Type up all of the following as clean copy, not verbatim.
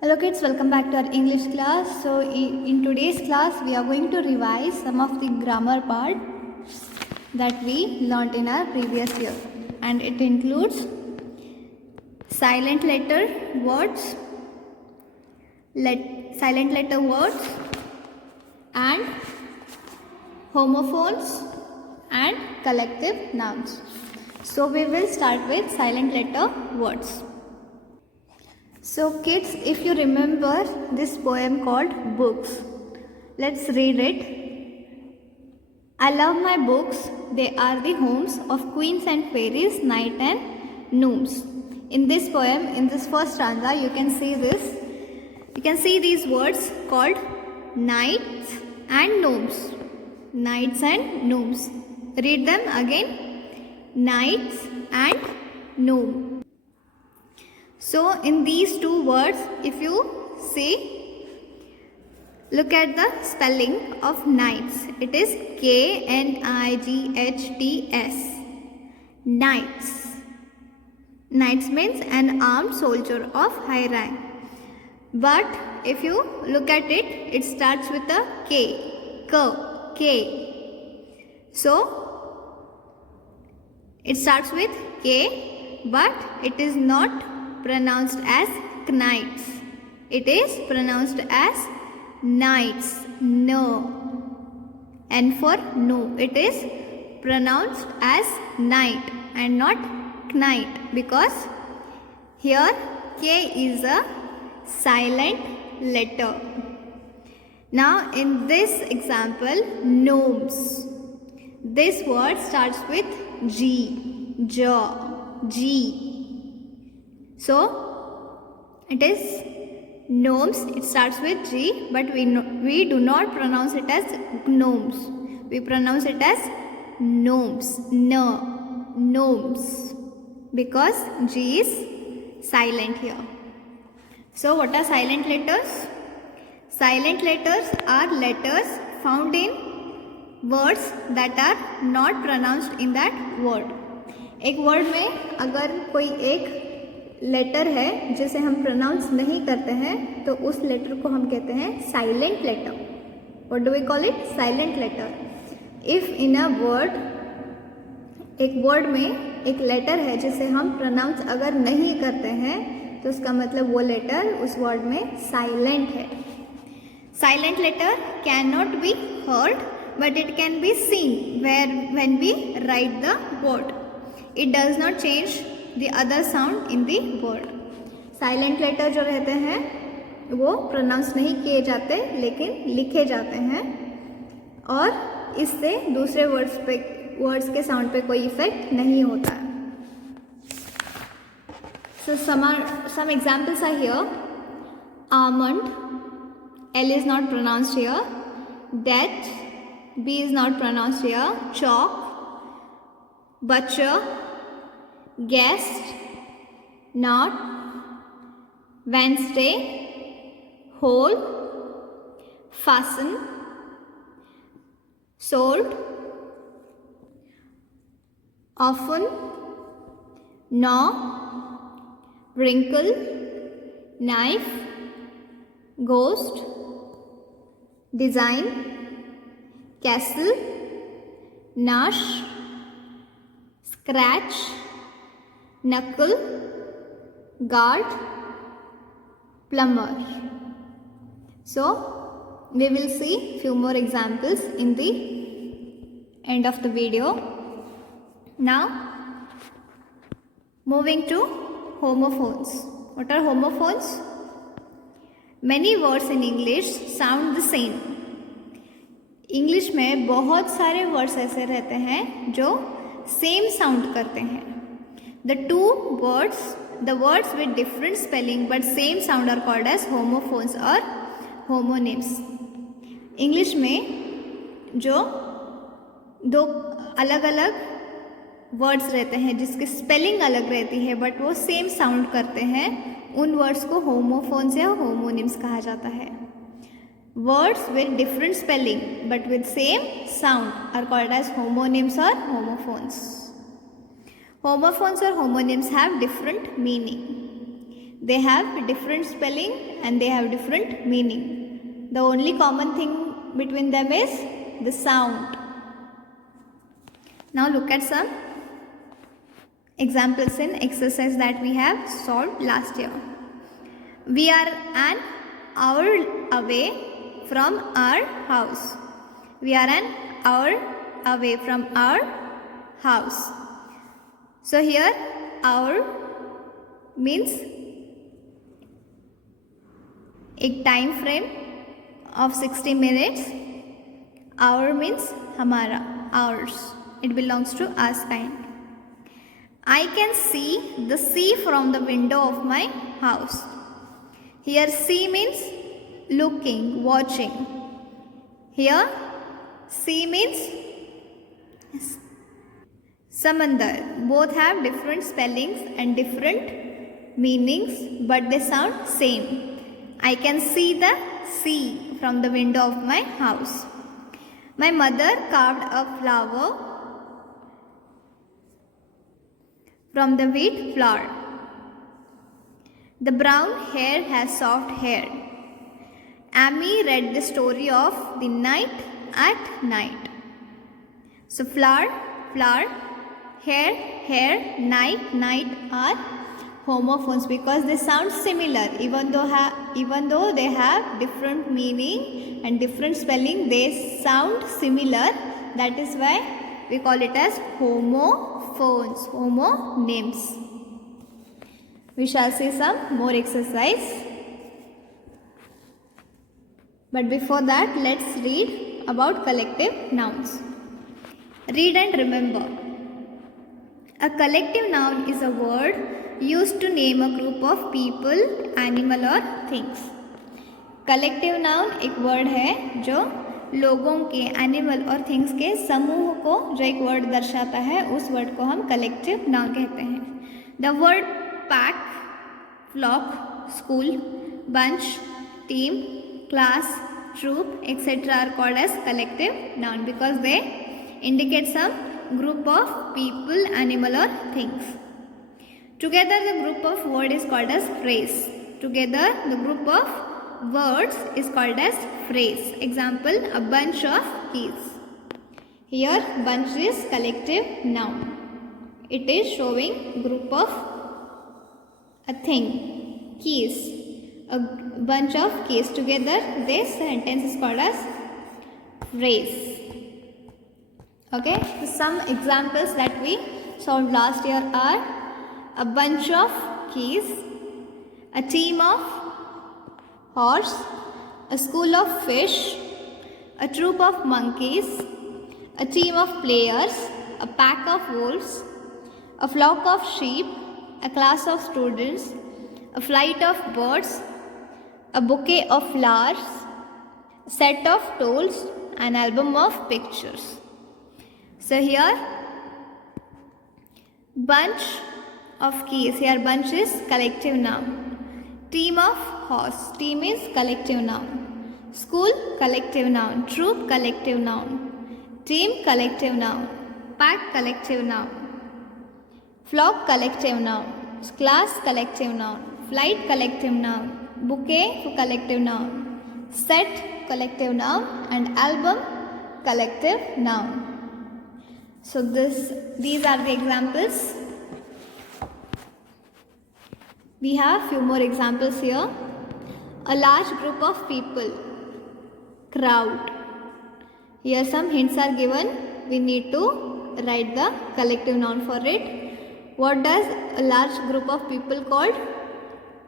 Hello kids, welcome back to our English class. So in today's class we are going to revise some of the grammar part that we learnt in our previous year, and it includes silent letter words, silent letter words and homophones and collective nouns. So we will start with silent letter words. So kids, if you remember this poem called Books, let's read it. I love my books, they are the homes of queens and fairies, night and gnomes. In this poem, in this first stanza, you can see these words called knights and gnomes. Knights and gnomes. Read them again. Knights and gnome. So in these two words, if you see, look at the spelling of knights. It is K-N-I-G-H-T-S. Knights. Knights means an armed soldier of high rank. But if you look at it, it starts with a K. K. So it starts with K, but it is not pronounced as knights. It is pronounced as knights. No. And for no, it is pronounced as night and not knight, because here K is a silent letter. Now in this example, gnomes. This word starts with G. Jaw. G. So it is gnomes. It starts with G, but we do not pronounce it as gnomes. We pronounce it as gnomes. No, gnomes, because G is silent here. So what are silent letters? Silent letters are letters found in words that are not pronounced in that word. एक word में अगर कोई एक letter है जिसे हम pronounce नहीं करते हैं, तो उस लेटर को हम कहते हैं silent letter. What do we call it? Silent letter. If in a word, एक वर्ड में एक लेटर है जिसे हम प्रोनाउंस अगर नहीं करते हैं, तो उसका मतलब वो लेटर उस वर्ड में साइलेंट है. Silent letter can not be heard, but it can be seen when we write the word. It does not change the other sound in the word. Silent letter जो रहते हैं वो pronounce नहीं किए जाते, लेकिन लिखे जाते हैं, और इससे दूसरे वर्ड्स के साउंड पे कोई इफेक्ट नहीं होता है. So some examples are here. Almond, L is not pronounced here. Death, B is not pronounced here. Chalk, butcher, guest, not, Wednesday, whole, fasten, sold, often, gnaw, wrinkle, knife, ghost, design, castle, nash, scratch, knuckle, guard, plumber. So we will see few more examples in the end of the video. Now moving to homophones. What are homophones? Many words in English sound the same. English में बहुत सारे words ऐसे रहते हैं जो same sound करते हैं. The words with different spelling but same sound are called as homophones or homonyms. English में जो दो अलग अलग वर्ड्स रहते हैं जिसकी स्पेलिंग अलग रहती है बट वो सेम साउंड करते हैं, उन वर्ड्स को होमोफोन्स या होमोनिम्स कहा जाता है. Words with different spelling but with same sound are called as homonyms or homophones. Homophones or homonyms have different meaning. They have different spelling and they have different meaning. The only common thing between them is the sound. Now look at some examples in exercise that we have solved last year. We are an hour away from our house. We are an hour away from our house. So here hour means एक time frame of 60 minutes. Hour means हमारा, hours. It belongs to us kind. I can see the sea from the window of my house. Here see means looking, watching. Here sea means samandar. Both have different spellings and different meanings, but they sound same. I can see the sea from the window of my house. My mother carved a flower from the wheat flour. The brown hare has soft hair. Amy read the story of the night at night. So flower, hair, night are homophones because they sound similar. Even though they have different meaning and different spelling, they sound similar. That is why we call it as homophones, homonyms. We shall see some more exercise. But before that, let's read about collective nouns. Read and remember. A collective noun is a word used to name a group of people, animal or things. Collective noun एक word है जो लोगों के, animal और things के समूह को जो एक वर्ड दर्शाता है, उस वर्ड को हम कलेक्टिव नाउन कहते हैं. The word pack, flock, school, bunch, team, class, troop, etc. are called as collective noun because they indicate some group of people, animal or things. Together the group of word is called as phrase. Together the group of words is called as phrase. Example, a bunch of keys. Here bunch is collective noun. It is showing group of a thing. Keys, a bunch of keys. Together this sentence is called as phrase. Okay, so some examples that we solved last year are a bunch of keys, a team of horse, a school of fish, a troop of monkeys, a team of players, a pack of wolves, a flock of sheep, a class of students, a flight of birds, a bouquet of flowers, a set of tools, an album of pictures. So here bunch of keys, here bunch is collective noun. Team of horse, team is collective noun. School, collective noun. Troop, collective noun. Team, collective noun. Pack, collective noun. Flock, collective noun. Class, collective noun. Flight, collective noun. Bouquet, collective noun. Set, collective noun. And album, collective noun. So these are the examples. We have few more examples here. A large group of people, crowd. Here some hints are given. We need to write the collective noun for it. What does a large group of people called?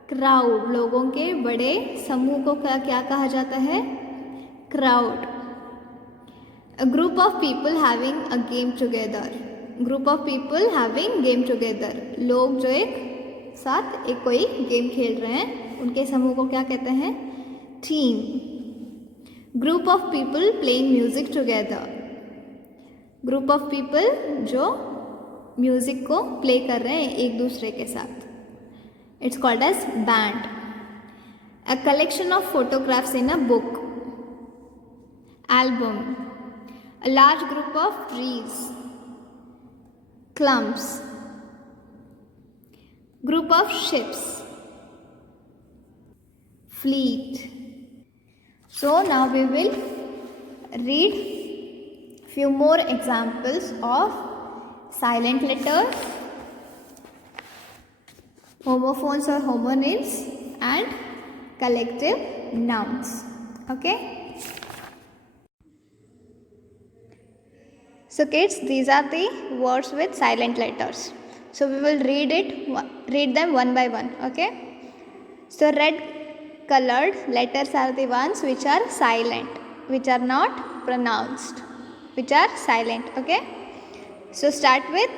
Crowd. लोगों के बड़े समूह को क्या कहा जाता है? Crowd. A group of people having a game together. Group of people having game together. लोग जो एक साथ एक कोई गेम खेल रहे हैं, उनके समूह को क्या कहते हैं? Team. Group of people playing music together. Group of people जो म्यूजिक को प्ले कर रहे हैं एक दूसरे के साथ. It's called as band. A collection of photographs in a book. Album. A large group of trees, clumps. Group of ships, fleet. So now we will read few more examples of silent letters, homophones or homonyms, and collective nouns. Okay. So kids, these are the words with silent letters. So we will read them one by one. Okay. So red colored letters are the ones which are silent, which are not pronounced, which are silent. Okay. So start with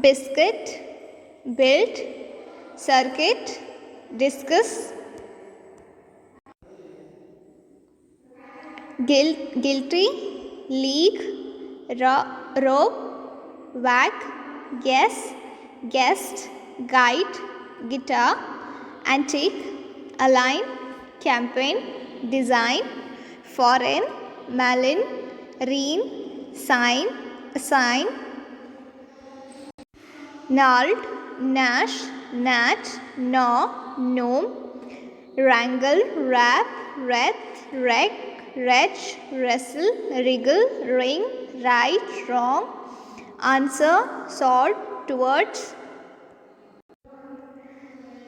biscuit, build, circuit, discus, guilty, league, rope, whack, guess, guest, guide, guitar, antique, align, campaign, design, foreign, malin, reen, sign, assign, gnarled, gnash, gnat, gnaw, gnome, wrangle, rap, wreath, wreck, wretch, wrestle, wriggle, ring, right, wrong, answer, sort, towards,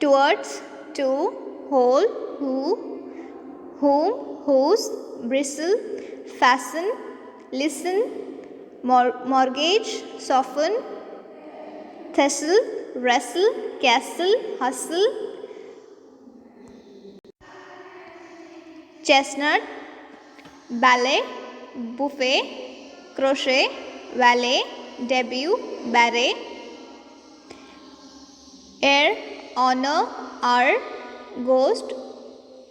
to, whole, who, whom, whose, bristle, fasten, listen, mortgage, soften, thistle, wrestle, castle, hustle, chestnut, ballet, buffet, crochet, valet, debut, barret, air, honor, hour, ghost,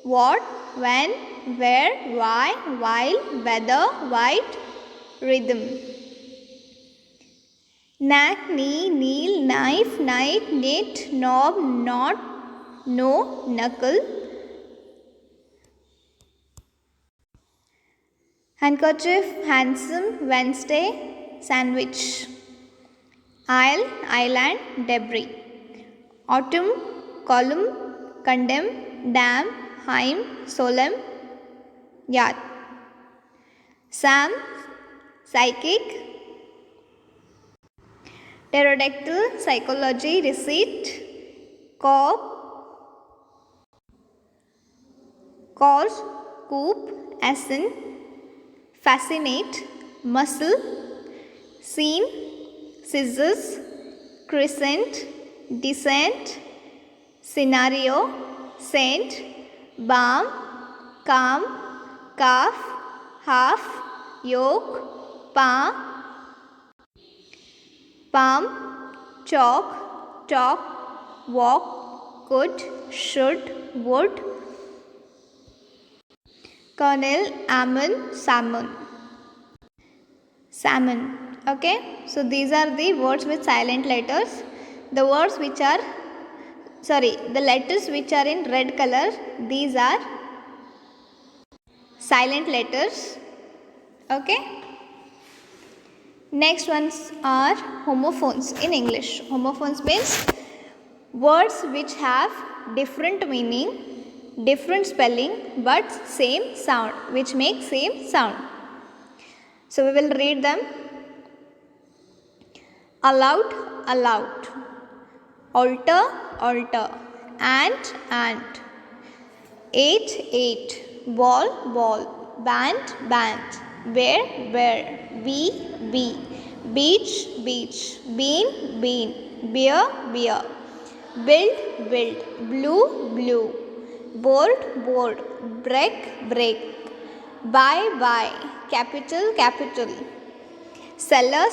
what, when, where, why, while, whether, white, rhythm. Knack, knee, kneel, knife, night, knit, knob, knot, no, knuckle. Handkerchief, handsome, Wednesday, sandwich. Isle, island, debris. Autumn, column, condemn, dam, hymn, solemn, yard. Sam, psychic. Pterodactyl, psychology, receipt, cob, cause, coop, ascent, fascinate, muscle, scene, scissors, crescent, descent, scenario, saint, balm, calm, calf, half, yoke, palm, chalk, talk, walk, could, should, would, kernel, almond, salmon. Okay, so these are the words with silent letters. The words which are the letters which are in red color, these are silent letters. Okay. Next ones are homophones in English. Homophones means words which have different meaning, different spelling, but same sound, which make same sound. So we will read them. Allowed, allowed. Alter, alter. Ant, ant. Eight. Ball, ball. Band, band. Bear, bear. Bee. Beach, beach. Bean, bean. Beer, beer. Build, blue, blue. Board, break. Buy, capital. Seller,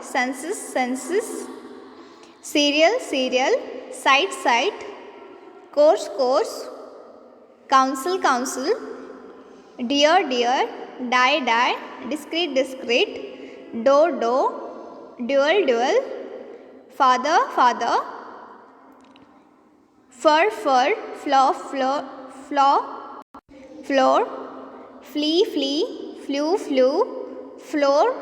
census. Cereal, site. Course. Council, dear, die, discreet, door, dual, father, fur, floor, flea, flew, floor,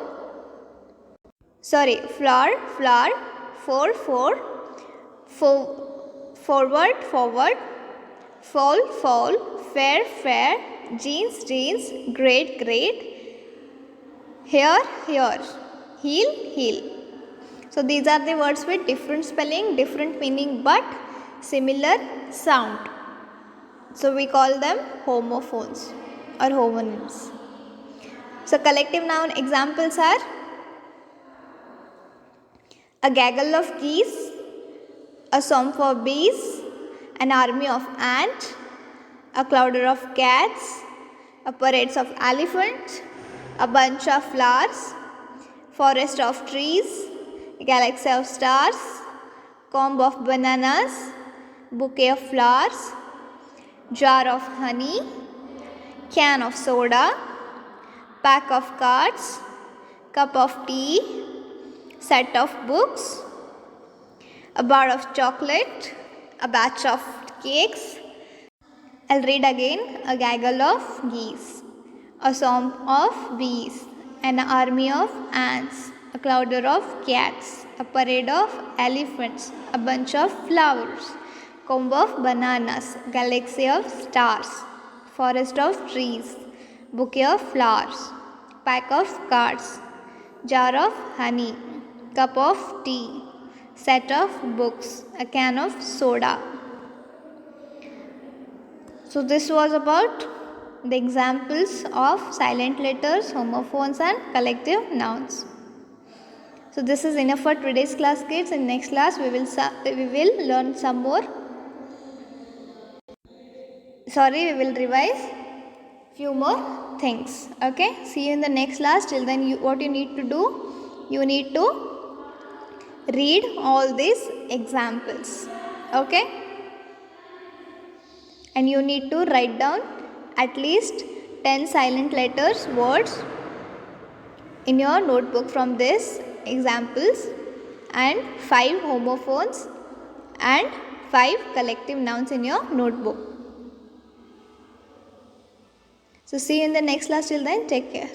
flower, forward, fall, fall, fair, fair, jeans, jeans, great, great, here, here, heel, heel. So these are the words with different spelling, different meaning but similar sound. So we call them homophones or homonyms. So collective noun examples are a gaggle of geese, a swamp of bees, an army of ants, a clouder of cats, a parade of elephants, a bunch of flowers, forest of trees, a galaxy of stars, comb of bananas, bouquet of flowers, jar of honey, can of soda, pack of cards, cup of tea, set of books, a bar of chocolate, a batch of cakes. I'll read again. A gaggle of geese, a swarm of bees, an army of ants, a clouder of cats, a parade of elephants, a bunch of flowers, comb of bananas, galaxy of stars, forest of trees, bouquet of flowers, pack of cards, jar of honey, cup of tea, set of books, a can of soda. So this was about the examples of silent letters, homophones and collective nouns. So this is enough for today's class, kids. In next class we will learn some more. We will revise few more things. Okay, see you in the next class. Till then, what you need to do, you need to read all these examples. Okay, and you need to write down at least 10 silent letters words in your notebook from these examples, and 5 homophones and 5 collective nouns in your notebook. So see you in the next class. Till then, take care.